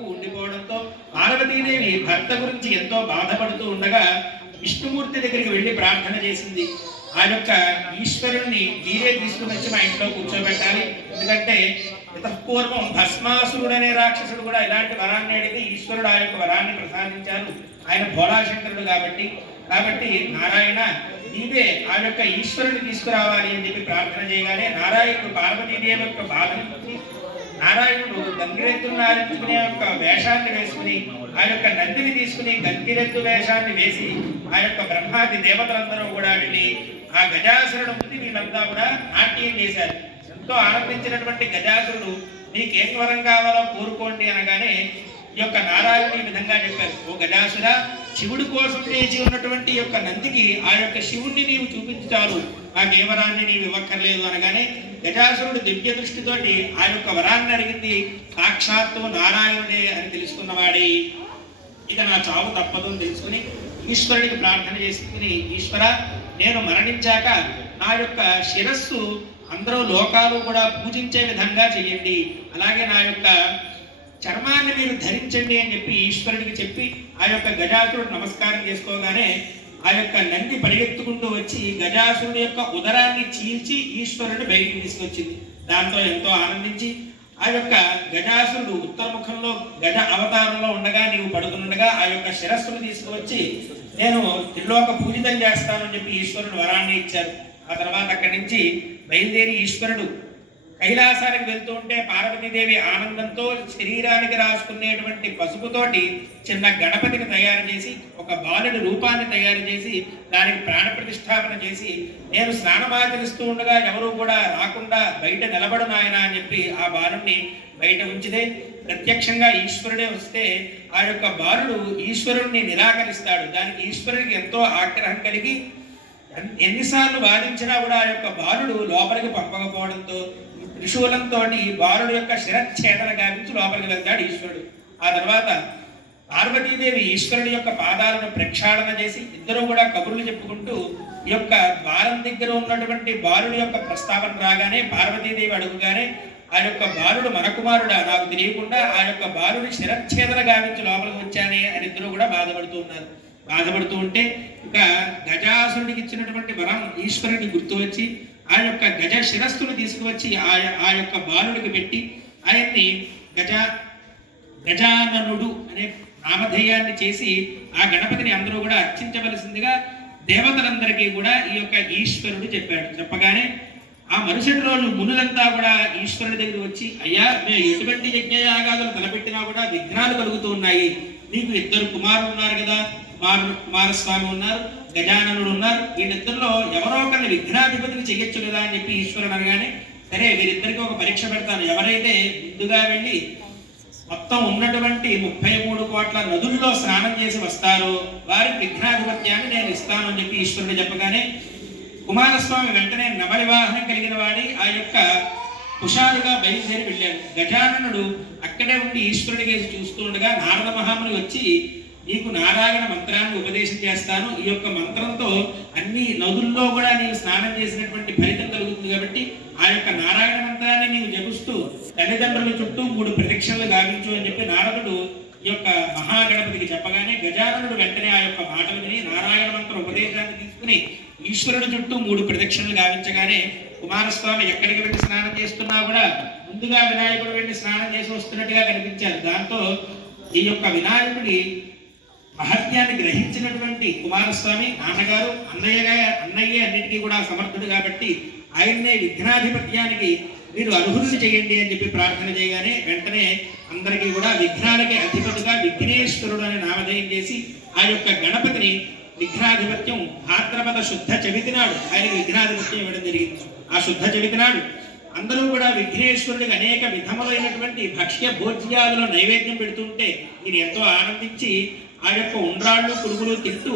వరకు ఉండిపోవడంతో పార్వతీదేవి భర్త గురించి ఎంతో బాధపడుతూ ఉండగా విష్ణుమూర్తి దగ్గరికి వెళ్ళి ప్రార్థన చేసింది. ఆ యొక్క ఈశ్వరుణ్ణి మీరే తీసుకుని వచ్చి మా ఇంట్లో కూర్చోబెట్టాలి. ఎందుకంటే పూర్వం భస్మాసురుడు అనే రాక్షసుడు కూడా ఇలాంటి వరాన్ని అడిగి ఈశ్వరుడు ఆ యొక్క వరాన్ని ప్రసాదించారు. ఆయన భోళాశంకరుడు కాబట్టి నారాయణ నీవే ఆ యొక్క ఈశ్వరుని తీసుకురావాలి అని చెప్పి ప్రార్థన చేయగానే నారాయణుడు పార్వతీదేవి యొక్క బాధ నుంచి నారాయణుడు గంగిరెద్దును ఆరించుకునే యొక్క వేషాన్ని వేసుకుని ఆ యొక్క నందిని తీసుకుని గంగిరెద్దు వేషాన్ని వేసి ఆ యొక్క బ్రహ్మాది దేవతలందరూ కూడా వెళ్ళి ఆ గజాసురుడు ముందు వీళ్ళంతా కూడా నాట్యం చేశారు. ఎంతో ఆనందించినటువంటి గజాసురుడు నీకేం వరం కావాలో కోరుకోండి అనగానే ఈ యొక్క నారాయణుడు ఈ విధంగా చెప్పారు, ఓ గజాసుర, శివుడి కోసం వేచి ఉన్నటువంటి యొక్క నందికి ఆ యొక్క శివుణ్ణి నీవు చూపించారు, నాకే వరాన్ని నీవు ఇవ్వక్కర్లేదు అనగానే గజాసురుడు దివ్య దృష్టితోటి ఆ యొక్క వరాన్ని అడిగింది సాక్షాత్తు నారాయణుడే అని తెలుసుకున్నవాడే ఇక నా చావు తప్పదు అని తెలుసుకుని ఈశ్వరుడికి ప్రార్థన చేసుకుని, ఈశ్వర నేను మరణించాక నా యొక్క శిరస్సు అందరూ లోకాలు కూడా పూజించే విధంగా చేయండి, అలాగే నా యొక్క చర్మాన్ని మీరు ధరించండి అని చెప్పి ఈశ్వరుడికి చెప్పి ఆ యొక్క గజాసురుడు నమస్కారం చేసుకోగానే ఆ యొక్క నంది పరిగెత్తుకుంటూ వచ్చి గజాసురుడి యొక్క ఉదరాన్ని చీల్చి ఈశ్వరుడిని బయటికి తీసుకొచ్చింది. దాంతో ఎంతో ఆనందించి ఆ యొక్క గజాసురుడు ఉత్తరముఖంలో గజ అవతారంలో ఉండగా నీవు పడుకునుండగా ఆ యొక్క శిరస్సును తీసుకువచ్చి నేను త్రిలోక పూజితం చేస్తానని చెప్పి ఈశ్వరుడు వరాన్ని ఇచ్చారు. ఆ తర్వాత అక్కడి నుంచి బయలుదేరి ఈశ్వరుడు కైలాసానికి వెళ్తూ ఉంటే పార్వతీదేవి ఆనందంతో శరీరానికి రాసుకునేటువంటి పసుపుతోటి చిన్న గణపతిని తయారు చేసి ఒక బాలుడి రూపాన్ని తయారు చేసి దానికి ప్రాణ ప్రతిష్టాపన చేసి నేను స్నానమాచరిస్తూ ఉండగా ఎవరూ కూడా రాకుండా బయట నిలబడు నాయన అని చెప్పి ఆ బాలుడిని బయట ఉంచితే ప్రత్యక్షంగా ఈశ్వరుడే వస్తే ఆ యొక్క బాలుడు ఈశ్వరుడిని నిరాకరిస్తాడు. దానికి ఈశ్వరుడికి ఎంతో ఆగ్రహం కలిగి ఎన్నిసార్లు వాదించినా కూడా ఆ యొక్క బాలుడు లోపలికి పంపకపోవడంతో త్రిశూలంతో బాలుడు యొక్క శిరచ్ఛేదన గావించి లోపలికి వెళ్తాడు ఈశ్వరుడు. ఆ తర్వాత పార్వతీదేవి ఈశ్వరుడి యొక్క పాదాలను ప్రక్షాళన చేసి ఇద్దరు కూడా కబుర్లు చెప్పుకుంటూ ఈ యొక్క ద్వారం దగ్గర ఉన్నటువంటి బాలుడి యొక్క ప్రస్తావన రాగానే పార్వతీదేవి అడుగుగానే ఆ యొక్క బాలుడు మన కుమారుడా, నాకు తెలియకుండా ఆ యొక్క బాలుడి శిరచ్ఛేదన గావించి లోపలికి వచ్చానే అని ఇద్దరు కూడా బాధపడుతూ ఉంటే ఇక గజాసురుడికి ఇచ్చినటువంటి వరం ఈశ్వరుడికి గుర్తు వచ్చి ఆ యొక్క గజ శిరస్సును తీసుకువచ్చి ఆ యొక్క బాలుడికి పెట్టి ఆయన్ని గజాననుడు అనే నామధేయాన్ని చేసి ఆ గణపతిని అందరూ కూడా అర్చించవలసిందిగా దేవతలందరికీ కూడా ఈ యొక్క ఈశ్వరుడు చెప్పాడు. చెప్పగానే ఆ మరుసటి రోజు మునులంతా కూడా ఈశ్వరుడి దగ్గర వచ్చి, అయ్యా మేము ఎటువంటి యజ్ఞయాగాదులు తలపెట్టినా కూడా విఘ్నాలు కలుగుతూ ఉన్నాయి, నీకు ఇద్దరు కుమారులు ఉన్నారు కదా, కుమారస్వామి ఉన్నారు, గజాననుడు ఉన్నారు, వీళ్ళిద్దరిలో ఎవరో ఒకరిని విఘ్నాధిపతిని చెయ్యొచ్చు కదా అని చెప్పి ఈశ్వరుడు అనగానే సరే వీరిద్దరికి ఒక పరీక్ష పెడతాను, ఎవరైతే ముందుగా వెళ్ళి మొత్తం ఉన్నటువంటి 33 కోట్ల నదుల్లో స్నానం చేసి వస్తారో వారికి విఘ్నాధిపత్యాన్ని నేను ఇస్తాను అని చెప్పి ఈశ్వరుడు చెప్పగానే కుమారస్వామి వెంటనే నవలి వాహనం కలిగిన వాడి ఆ యొక్క హుషారుగా బయలుదేరి వెళ్ళాడు. గజాననుడు అక్కడే ఉండి ఈశ్వరుడి కేసి చూస్తూ ఉండగా నారద మహాముని వచ్చి, నీకు నారాయణ మంత్రాన్ని ఉపదేశం చేస్తాను, ఈ యొక్క మంత్రంతో అన్ని నదుల్లో కూడా నీవు స్నానం చేసినటువంటి ఫలితం కలుగుతుంది కాబట్టి ఆ యొక్క నారాయణ మంత్రాన్ని నీవు జపిస్తూ తల్లిదండ్రుల చుట్టూ 3 ప్రదక్షిణలు గావించు అని చెప్పి నారదుడు ఈ యొక్క మహాగణపతికి చెప్పగానే గజాననుడు వెంటనే ఆ యొక్క మాటలు విని నారాయణ మంత్ర ఉపదేశాన్ని తీసుకుని ఈశ్వరుడి చుట్టూ 3 ప్రదక్షిణలు గావించగానే కుమారస్వామి ఎక్కడికి వెళ్ళి స్నానం చేస్తున్నా కూడా ముందుగా వినాయకుడు వెళ్ళి స్నానం చేసి వస్తున్నట్టుగా కనిపించారు. దాంతో ఈ యొక్క వినాయకుడి మహత్యాన్ని గ్రహించినటువంటి కుమారస్వామి నాన్నగారు అన్నయ్య అన్నిటికీ కూడా సమర్థుడు కాబట్టి ఆయన్నే విఘ్నాధిపత్యానికి మీరు అర్హులను చేయండి అని చెప్పి ప్రార్థన చేయగానే వెంటనే అందరికీ కూడా విఘ్నాలకి అధిపతిగా విఘ్నేశ్వరుడు అనే నామధేయం చేసి ఆ యొక్క గణపతిని విఘ్నాధిపత్యం భాద్రపద శుద్ధ చవితి నాడు ఆయనకి విఘ్నాధిపత్యం ఇవ్వడం జరిగింది. ఆ శుద్ధ చవితి నాడు అందరూ కూడా విఘ్నేశ్వరుడికి అనేక విధములైనటువంటి భక్ష్య భోజ్యాలను నైవేద్యం పెడుతుంటే ఈయన ఎంతో ఆనందించి ఆ యొక్క ఉండ్రాళ్ళు పురుగులు తింటూ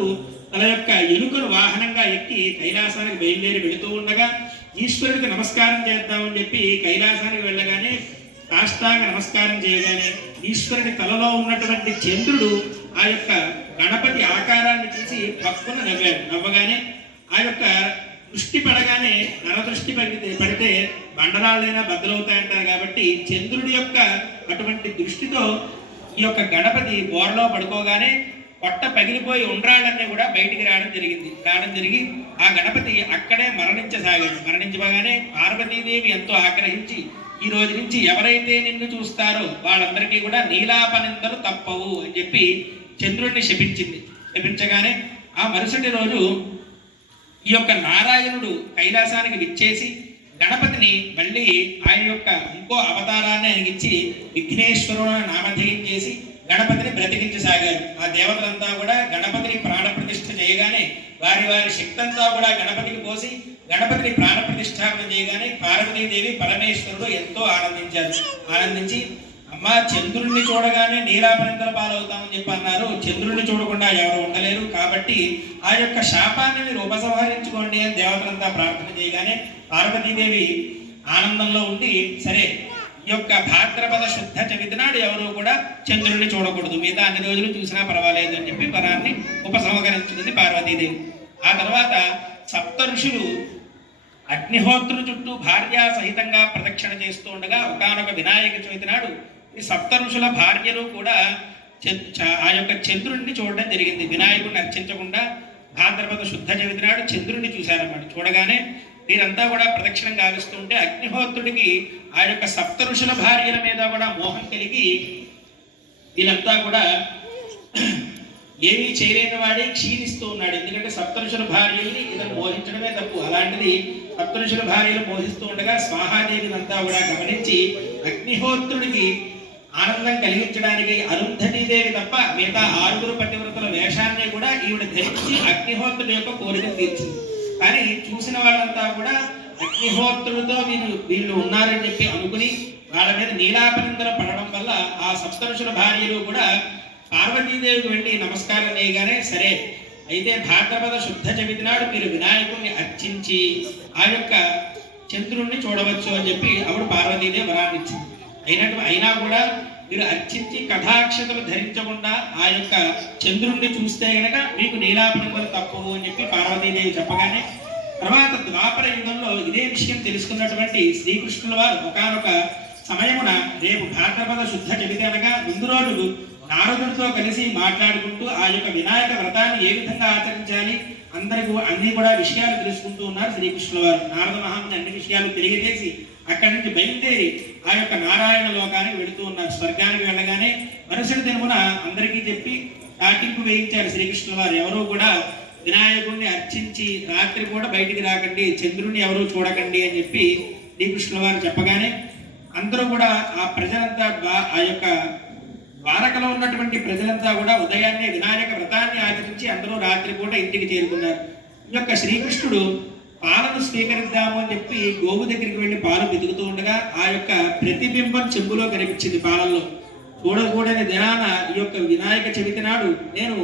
తన యొక్క ఎలుకను వాహనంగా ఎక్కి కైలాసానికి బయలుదేరి వెళుతూ ఉండగా ఈశ్వరుడికి నమస్కారం చేద్దామని చెప్పి కైలాసానికి వెళ్ళగానే సాష్టాంగ నమస్కారం చేయగానే ఈశ్వరుడి తలలో ఉన్నటువంటి చంద్రుడు ఆ యొక్క గణపతి ఆకారాన్ని చూసి పక్కున నవ్వగానే ఆ యొక్క దృష్టి పడగానే నరదృష్టి పడితే బండరాళ్ళైనా బద్దలవుతాయంటారు కాబట్టి చంద్రుడి యొక్క అటువంటి దృష్టితో ఈ యొక్క గణపతి బోరలో పడుకోగానే పొట్ట పగిలిపోయి ఉండ్రాళ్ళన్నీ కూడా బయటికి రావడం జరిగి ఆ గణపతి అక్కడే మరణించబోగానే పార్వతీదేవి ఎంతో ఆగ్రహించి ఈ రోజు నుంచి ఎవరైతే నిన్ను చూస్తారో వాళ్ళందరికీ కూడా నీలాపనిందలు తప్పవు అని చెప్పి చంద్రుడిని శపించగానే ఆ మరుసటి రోజు ఈ యొక్క నారాయణుడు కైలాసానికి విచ్చేసి గణపతిని మళ్ళీ ఆయన యొక్క ఇంకో అవతారాన్ని ఆయనకిచ్చి విఘ్నేశ్వరుడు నామధేయం చేసి గణపతిని బ్రతికించసాగారు. ఆ దేవతలంతా కూడా గణపతిని ప్రాణ ప్రతిష్ఠ చేయగానే వారి శక్తి అంతా కూడా గణపతికి పోసి గణపతిని ప్రాణ ప్రతిష్టాపన చేయగానే పార్వతీదేవి పరమేశ్వరుడు ఎంతో ఆనందించి అమ్మ చంద్రుడిని చూడగానే నీలాపనిందల పాలవుతామని చెప్పి అన్నారు. చంద్రుడిని చూడకుండా ఎవరు ఉండలేరు కాబట్టి ఆ యొక్క శాపాన్ని మీరు ఉపసంహరించుకోండి అని దేవతలంతా ప్రార్థన చేయగానే పార్వతీదేవి ఆనందంలో ఉండి సరే ఈ యొక్క భాద్రపద శుద్ధ చవితి నాడు ఎవరు కూడా చంద్రుడిని చూడకూడదు, మిగతా అన్ని రోజులు చూసినా పర్వాలేదు అని చెప్పి వరాన్ని ఉపసంహరించుకుంది పార్వతీదేవి. ఆ తర్వాత సప్త ఋషులు అగ్నిహోత్రుల చుట్టూ భార్యా సహితంగా ప్రదక్షిణ చేస్తూ ఉండగా ఒకానొక వినాయక చవితి నాడు ఈ సప్త ఋషుల భార్యలు కూడా ఆ యొక్క చంద్రుడిని చూడడం జరిగింది. వినాయకుడిని అర్చించకుండా భాద్రపద శుద్ధ చవితి నాడు చంద్రుడిని చూశారన్నమాట. చూడగానే వీరంతా కూడా ప్రదక్షిణం గావిస్తుంటే అగ్నిహోత్రుడికి ఆ యొక్క సప్త ఋషుల భార్యల మీద కూడా మోహం కలిగి వీళ్ళంతా కూడా ఏమీ చేయలేని వాడే క్షీణిస్తూ ఉన్నాడు. ఎందుకంటే సప్తఋషుల భార్యల్ని ఇతను మోహించడమే తప్పు. అలాంటిది సప్తఋషుల భార్యలు మోహిస్తూ ఉండగా స్వాహాదేవినంతా కూడా గమనించి అగ్నిహోత్రుడికి ఆనందం కలిగించడానికి అరుంధతీదేవి తప్ప మిగతా 6 పతివ్రతల వేషాన్ని కూడా ఈవిడ ధరించి అగ్నిహోత్రుడి యొక్క కోరికను తీర్చింది. కానీ చూసిన వాళ్ళంతా కూడా అగ్నిహోత్రుడితో వీళ్ళు ఉన్నారని చెప్పి అనుకుని వాళ్ళ మీద నీలాపనిందలు పడడం వల్ల ఆ సప్తఋషుల భార్యలు కూడా పార్వతీదేవికి వెళ్ళి నమస్కారం చేయగానే సరే అయితే భాద్రపద శుద్ధ చవితి నాడు మీరు వినాయకుడిని అర్చించి ఆ యొక్క చంద్రుణ్ణి చూడవచ్చు అని చెప్పి అప్పుడు పార్వతీదేవి వరాన్ని ఇచ్చింది. అయినా కూడా మీరు అర్చించి కథాక్షతలు ధరించకుండా ఆ యొక్క చంద్రుణ్ణి చూస్తే గనక మీకు నీలాపనిందలు తప్పవు అని చెప్పి పార్వతీదేవి చెప్పగానే తర్వాత ద్వాపర యుగంలో ఇదే విషయం తెలుసుకున్నటువంటి శ్రీకృష్ణుల వారు ఒకానొక సమయమున రేపు భాద్రపద శుద్ధ చవితి అనగా ముందు రోజు నారదుడితో కలిసి మాట్లాడుకుంటూ ఆ యొక్క వినాయక వ్రతాన్ని ఏ విధంగా ఆచరించాలి అన్ని కూడా విషయాలు తెలుసుకుంటూ ఉన్నారు శ్రీకృష్ణుల వారు. నారద మహాముని అన్ని విషయాలు తెలియజేసి అక్కడి నుంచి బయలుదేరి ఆ యొక్క నారాయణ లోకానికి వెళుతూ ఉన్నారు. స్వర్గానికి వెళ్ళగానే మరుసటి దినమున అందరికీ చెప్పి తాటింపు వేయించారు శ్రీకృష్ణుల వారు. ఎవరూ కూడా వినాయకుడిని అర్చించి రాత్రి కూడా బయటికి రాకండి, చంద్రుడిని ఎవరూ చూడకండి అని చెప్పి శ్రీకృష్ణుల వారు చెప్పగానే అందరూ కూడా ఆ ప్రజలంతా ఆ యొక్క ద్వారకలో ఉన్నటువంటి ప్రజలంతా కూడా ఉదయాన్నే వినాయక వ్రతాన్ని ఆచరించి అందరూ రాత్రి కూడా ఇంటికి చేరుకున్నారు. ఈ యొక్క శ్రీకృష్ణుడు పాలను స్వీకరిద్దాము అని చెప్పి గోవు దగ్గరికి వెళ్ళి పాలు వెతుకుతూ ఉండగా ఆ యొక్క ప్రతిబింబం చెంబులో కనిపించింది పాలల్లో. చూడకూడని దినాన ఈ యొక్క వినాయక చవితి నాడు నేను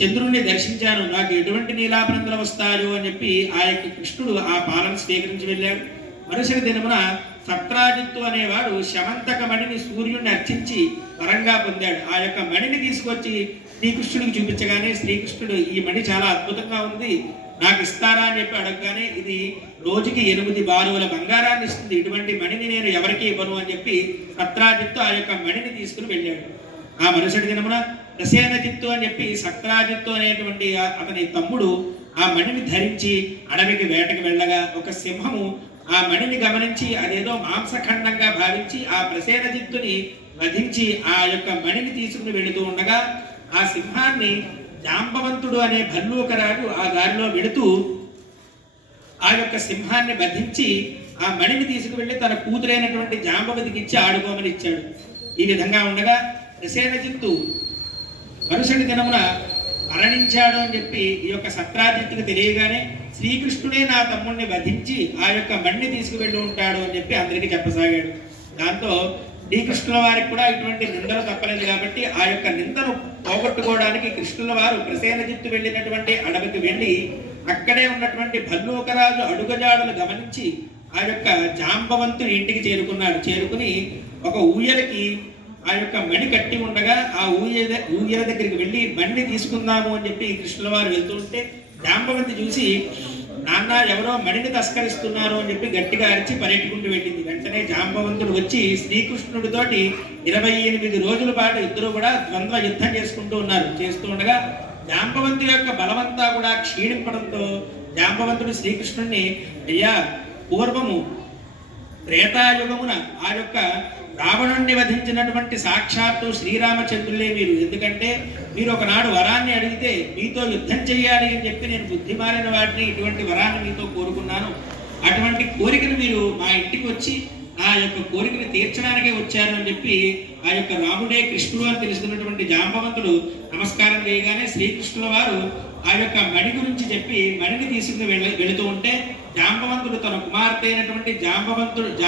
చంద్రుణ్ణి దర్శించాను, నాకు ఎటువంటి నీలాపనిందలు వస్తాయో అని చెప్పి ఆ యొక్క కృష్ణుడు ఆ పాలను స్వీకరించి వెళ్ళాడు. మరుసటి దినమున సత్రాజిత్తు అనేవాడు శమంతక మణిని సూర్యుడిని అర్చించి వరంగా పొందాడు. ఆ యొక్క మణిని తీసుకొచ్చి శ్రీకృష్ణుడికి చూపించగానే శ్రీకృష్ణుడు ఈ మణి చాలా అద్భుతంగా ఉంది, నాకు ఇస్తారా అని చెప్పి అడగగానే ఇది రోజుకి 8 బారువుల బంగారాన్ని ఇస్తుంది, ఇటువంటి మణిని నేను ఎవరికి ఇవ్వను అని చెప్పి సత్రాజిత్తు ఆ యొక్క మణిని తీసుకుని వెళ్ళాడు. ఆ మరుసటి దినమున ప్రసేనజిత్తు అని చెప్పి సత్రాజిత్తు అనేటువంటి అతని తమ్ముడు ఆ మణిని ధరించి అడవికి వేటకి వెళ్ళగా ఒక సింహము ఆ మణిని గమనించి అదేదో మాంసఖండంగా భావించి ఆ ప్రసేనజిత్తుని వధించి ఆ యొక్క మణిని తీసుకుని వెళుతూ ఉండగా ఆ సింహాన్ని జాంబవంతుడు అనే భల్లూకరాజు ఆ దారిలో వెళుతూ ఆ యొక్క సింహాన్ని వధించి ఆ మణిని తీసుకువెళ్ళి తన కూతురైనటువంటి జాంబవతికి ఇచ్చి ఆడుకోమని ఇచ్చాడు. ఈ విధంగా ఉండగా ప్రసేనజిత్తు మరుసటి దినమున మరణించాడు అని చెప్పి ఈ యొక్క సత్రాజిత్తుకు తెలియగానే శ్రీకృష్ణుడే నా తమ్ముడిని వధించి ఆ యొక్క మణిని తీసుకువెళ్ళి ఉంటాడు అని చెప్పి అందరికీ చెప్పసాగాడు. దాంతో శ్రీకృష్ణుల వారికి కూడా ఇటువంటి నిందలు తప్పలేదు కాబట్టి ఆ యొక్క నిందను పోగొట్టుకోవడానికి కృష్ణుల వారు ప్రసేనజిత్తు వెళ్ళినటువంటి అడవికి వెళ్ళి అక్కడే ఉన్నటువంటి భల్లూకరాజు అడుగజాడలు గమనించి ఆ యొక్క జాంబవంతుని ఇంటికి చేరుకున్నాడు. చేరుకుని ఒక ఊయలకి ఆ యొక్క మణి కట్టి ఉండగా ఆ ఊయల దగ్గరికి వెళ్ళి మణిని తీసుకుందాము అని చెప్పి కృష్ణుల వారు వెళ్తూ ఉంటే జాంబవంతి చూసి నాన్న ఎవరో మణిని తస్కరిస్తున్నారు అని చెప్పి గట్టిగా అరిచి పరిగెట్టుకుంటూ వెళ్ళింది. వెంటనే జాంబవంతుడు వచ్చి శ్రీకృష్ణుడితోటి 28 రోజుల పాటు ఇద్దరు కూడా ద్వంద్వ యుద్ధం చేసుకుంటూ ఉన్నారు. చేస్తూ ఉండగా జాంబవంతుడి యొక్క బలమంతా కూడా క్షీణింపడంతో జాంబవంతుడు శ్రీకృష్ణుడిని, అయ్యా పూర్వము త్రేతాయుగమున ఆ యొక్క రావణుణ్ణి వధించినటువంటి సాక్షాత్తు శ్రీరామచంద్రులే మీరు. ఎందుకంటే మీరు ఒకనాడు వరాన్ని అడిగితే మీతో యుద్ధం చేయాలి అని చెప్పి నేను బుద్ధిమాలిన వాటిని ఇటువంటి వరాన్ని మీతో కోరుకున్నాను. అటువంటి కోరికను మీరు మా ఇంటికి వచ్చి ఆ యొక్క కోరికను తీర్చడానికే వచ్చారు అని చెప్పి ఆ యొక్క రాముడే కృష్ణుడు అని తెలుసుకున్నటువంటి జాంబవంతుడు నమస్కారం చేయగానే శ్రీకృష్ణుల వారు ఆ యొక్క మణి గురించి చెప్పి మణిని తీసుకుని వెళుతూ ఉంటే జాంబవంతుడు తన కుమార్తె అయినటువంటి జాంబవంతుడు